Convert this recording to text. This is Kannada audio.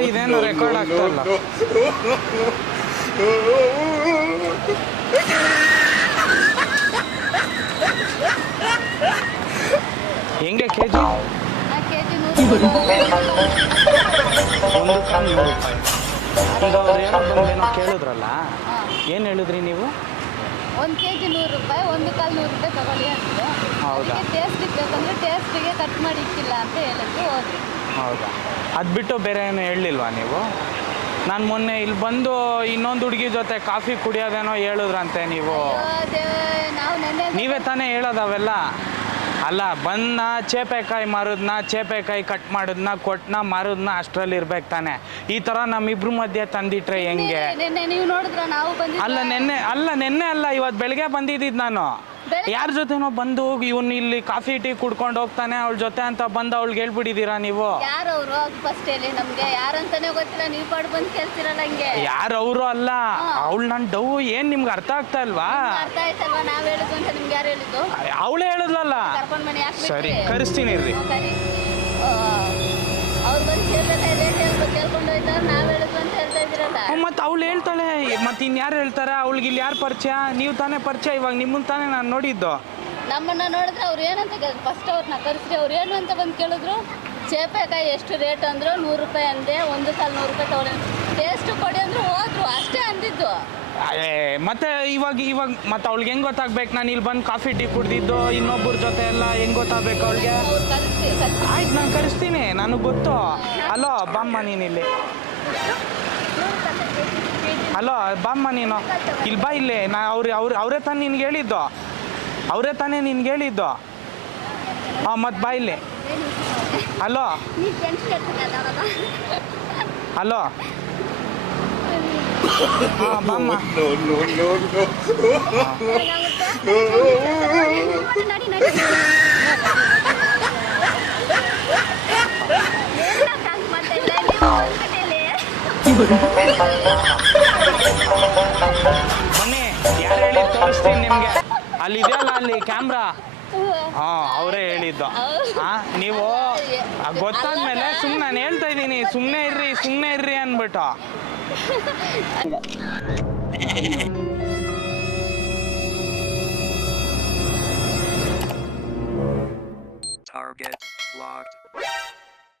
ಸರ್ ಇದೇನು ರೆಕಾರ್ಡ್ ಆಗ್ತಲ್ಲ. ಹೆಂಗೆ ಕೆಜಿ? ಒಂದು ಕಾಲು 100 ರೂಪಾಯಿ. ಈಗ ಅವ್ರು ಏನೋ ಬಂದೇನೋ ಕೇಳಿದ್ರಲ್ಲ, ಏನು ಹೇಳಿದ್ರಿ ನೀವು? 1 kg 100 ರೂಪಾಯಿ, ಒಂದು ಕಾಲು 100 ರೂಪಾಯಿ ತಗೊಳ್ಳಿ ಅಂತ. ಹೌದಾ? ಟೇಸ್ಟ್ ಇರಬೇಕಂದ್ರೆ ಟೇಸ್ಟಿಗೆ ಕಟ್ ಮಾಡಿ ಇಕ್ಕಿಲ್ಲ ಅಂತ ಹೇಳಿದ್ರು, ಹೋದ್ರಿ. ಹೌದಾ? ಅದು ಬಿಟ್ಟು ಬೇರೆ ಏನು ಹೇಳಲಿಲ್ವಾ ನೀವು? ನಾನು ಮೊನ್ನೆ ಇಲ್ಲಿ ಬಂದು ಇನ್ನೊಂದು ಹುಡುಗಿ ಜೊತೆ ಕಾಫಿ ಕುಡಿಯೋದೇನೋ ಹೇಳಿದ್ರಂತೆ ನೀವು. ನೀವೇ ತಾನೇ ಹೇಳೋದು ಅವೆಲ್ಲ? ಅಲ್ಲ, ಬಂದ ಚೇಪೆಕಾಯಿ ಮಾರೋದನ್ನ, ಚೇಪೆಕಾಯಿ ಕಟ್ ಮಾಡೋದನ್ನ, ಕೊಟ್ಟನ ಮಾರೋದನ್ನ ಅಷ್ಟರಲ್ಲಿ ಇರ್ಬೇಕು ತಾನೆ. ಈ ಥರ ನಮ್ಮಿಬ್ರು ಮಧ್ಯೆ ತಂದಿಟ್ರೆ ಹೆಂಗೆ? ನೀವು ನೋಡಿದ್ರ ನಾವು ನೆನ್ನೆ ಅಲ್ಲ, ಇವತ್ತು ಬೆಳಗ್ಗೆ ಬಂದಿದ್ದು ನಾನು. ಯಾರ ಜೊತೆನೋ ಬಂದು ಇವನು ಇಲ್ಲಿ ಕಾಫಿ ಟೀ ಕುಡ್ಕೊಂಡು ಹೋಗ್ತಾನೆ ಅವಳ ಜೊತೆ ಅಂತ ಬಂದು ಅವಳಿಗೆ ಹೇಳ್ಬಿಟ್ಟಿದ್ದೀರಾ ನೀವು? ಯಾರವರು? ಫಸ್ಟ್ ಹೇಳಿ, ನಮ್ಗೆ ಯಾರಂತಾನೆ ಗೊತ್ತಿಲ್ಲ, ನೀವು ಪಾಡು ಬಂದು ಕೇಳ್ತಿರಲ್ಲ ಹಂಗೆ. ಯಾರವರು ಅಲ್ಲ, ಅವಳು ನನ್ನ ಡೌ. ಏನ್ ನಿಮ್ಗೆ ಅರ್ಥ ಆಗ್ತಾ ಇಲ್ವಾ? ಅರ್ಥ ಆಯ್ತಲ್ವಾ? ನಾವ್ ಹೇಳಿದ್ದು ಅಂತ ನಿಮ್ಗೆ ಯಾರು ಹೇಳಿದ್ದು? ಅವಳೇ ಹೇಳಿದ್ಲಲ್ಲ. ಕರ್ಕೊಂಡ್ ಬನ್ನಿ. ಸರಿ, ಕರೆಸ್ತೀನಿ ಇರ್ರಿ. ಅವ್ರು ಬಂದು ಕೇಳ್ಕೊಂಡು ಹೋಯ್ತಾರೆ, ನಾವ್ ಹೇಳಿದ್ದು ಅಂತ ಹೇಳ್ತಾ ಇದ್ದೀರಲ್ಲ. ಮತ್ತೆ ಅವಳು ಹೇಳ್ತಾಳೆ, ಮತ್ತೆ ಇನ್ಯಾರು ಹೇಳ್ತಾರೆ? ಅವಳಿಗೆ ಇಲ್ಲಿ ಯಾರು ಪರಿಚಯ? ನೀವು ತಾನೇ ಪರಿಚಯ. ಇವಾಗ ನಿಮ್ಮನ್ನ ತಾನೇ ನಾನು ನೋಡಿದ್ದು. ನಮ್ಮನ್ನ ನೋಡಿದ್ರೆ ಅವ್ರು ಏನಂತ ಫಸ್ಟ್ ಅವ್ರನ್ನ ಕರೆಸ್ರಿ, ಅವ್ರು ಏನು ಅಂತ ಬಂದು ಕೇಳಿದ್ರು. ಚೇಪೆಕಾಯಿ ಎಷ್ಟು ರೇಟ್ ಅಂದ್ರು? 100 ರೂಪಾಯಿ ಅಂದೆ. ಒಂದು ಕಾಲು 100 ರೂಪಾಯಿ ತಗೊಳ್ಳಿ, ಟೇಸ್ಟ್ ಕೊಡಿ ಅಂದ್ರು, ಹೋದ್ರು. ಅಷ್ಟೇ ಅಂದಿದ್ದು. ಮತ್ತೆ ಇವಾಗ ಮತ್ತೆ ಅವಳಿಗೆ ಹೆಂಗ್ ಗೊತ್ತಾಗ್ಬೇಕು? ನಾನು ಇಲ್ಲಿ ಬಂದು ಕಾಫಿ ಟೀ ಕುಡ್ದಿದ್ದು ಇನ್ನೊಬ್ಬರ ಜೊತೆ ಎಲ್ಲ ಹೆಂಗ್ ಗೊತ್ತಾಗ್ಬೇಕು ಅವಳಿಗೆ? ಆಯ್ತು, ನಾನು ಕರೆಸ್ತೀನಿ, ನನಗೆ ಗೊತ್ತು. ಹಲೋ ಬಾಮ್ಮ, ನೀನು ಇಲ್ಲಿ. ಹಲೋ ಬಾಮ್ಮ, ನೀನು ಇಲ್ಲಿ ಬಾ. ಇಲ್ಲಿ ನಾ ಅವರೇ ತಾನೇ ನಿನ್ಗೆ ಹೇಳಿದ್ದು? ಅವರೇ ತಾನೇ ನಿನ್ಗೆ ಹೇಳಿದ್ದು? ಹಾಂ, ಮತ್ತೆ ಬಾ ಇಲ್ಲಿ. ಹಲೋ ಹಲೋ, ಹಾಂ ಬಾಮ್ಮ. ಬನ್ನಿ, ಯಾರು ಹೇಳಿ ತೋರಿಸ್ತೀನಿ ನಿಮಗೆ. ಅಲ್ಲಿ ಇದೆಯಲ್ಲ, ಅಲ್ಲಿ ಕ್ಯಾಮ್ರಾ. ಹಾಂ, ಅವರೇ ಹೇಳಿದ್ದು. ಹಾಂ, ನೀವು ಗೊತ್ತಾದ್ಮೇಲೆ ಸುಮ್ಮನೆ ನಾನು ಹೇಳ್ತಾ ಇದ್ದೀನಿ, ಸುಮ್ಮನೆ ಇರ್ರಿ ಅಂದ್ಬಿಟ್ಟು. Target locked.